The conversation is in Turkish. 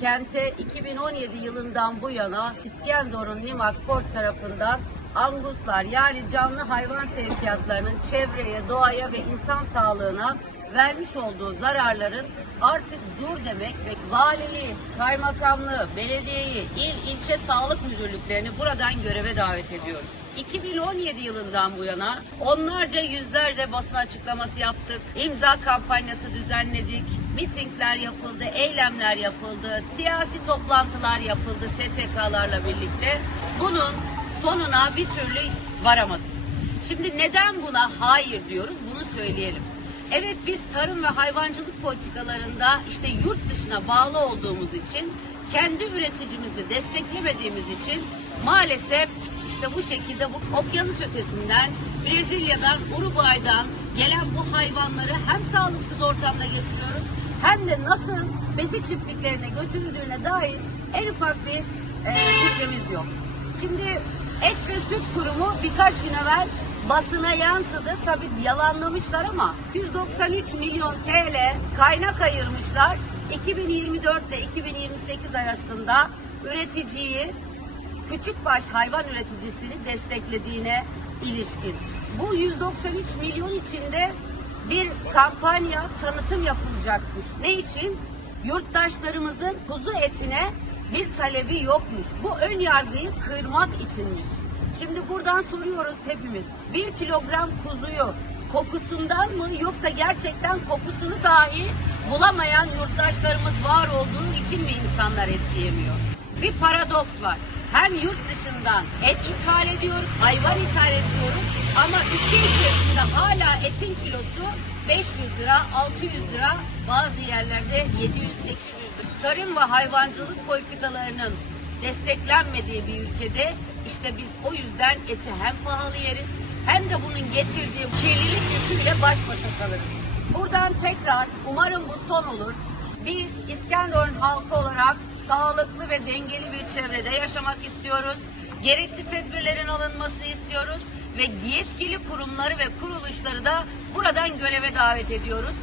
kente 2017 yılından bu yana İskenderun Limak Port tarafından anguslar yani canlı hayvan sevkiyatlarının çevreye, doğaya ve insan sağlığına vermiş olduğu zararların artık dur demek ve valiliği, kaymakamlığı, belediyeyi, il, ilçe sağlık müdürlüklerini buradan göreve davet ediyoruz. 2017 yılından bu yana onlarca yüzlerce basın açıklaması yaptık. imza kampanyası düzenledik. Mitingler yapıldı, eylemler yapıldı, siyasi toplantılar yapıldı STK'larla birlikte. Bunun sonuna bir türlü varamadık. Şimdi neden buna hayır diyoruz bunu söyleyelim. Evet biz tarım ve hayvancılık politikalarında işte yurt dışına bağlı olduğumuz için kendi üreticimizi desteklemediğimiz için maalesef işte bu şekilde bu okyanus ötesinden Brezilya'dan Uruguay'dan gelen bu hayvanları hem sağlıksız ortamda getiriyoruz hem de nasıl besi çiftliklerine götürüldüğüne dair en ufak bir e, fikrimiz yok. Şimdi Et ve Süt Kurumu birkaç gün evvel basına yansıdı. Tabii yalanlamışlar ama 193 milyon TL kaynak ayırmışlar. 2024 ile 2028 arasında üreticiyi küçükbaş hayvan üreticisini desteklediğine ilişkin. Bu 193 milyon içinde bir kampanya tanıtım yapılacakmış. Ne için? Yurttaşlarımızın kuzu etine bir talebi yokmuş. Bu ön yargıyı kırmak içinmiş. Şimdi buradan soruyoruz hepimiz. Bir kilogram kuzuyu kokusundan mı yoksa gerçekten kokusunu dahi bulamayan yurttaşlarımız var olduğu için mi insanlar et yiyemiyor? Bir paradoks var. Hem yurt dışından et ithal ediyoruz, hayvan ithal ediyoruz ama ülke içerisinde hala etin kilosu 500 lira, 600 lira, bazı yerlerde 700-800 lira. Tarım ve hayvancılık politikalarının desteklenmediği bir ülkede işte biz o yüzden eti hem pahalı yeriz hem de bunun getirdiği kirlilik yüküyle baş başa kalırız. Buradan tekrar umarım bu son olur. Biz İskenderun halkı olarak sağlıklı ve dengeli bir çevrede yaşamak istiyoruz. Gerekli tedbirlerin alınmasını istiyoruz ve yetkili kurumları ve kuruluşları da buradan göreve davet ediyoruz.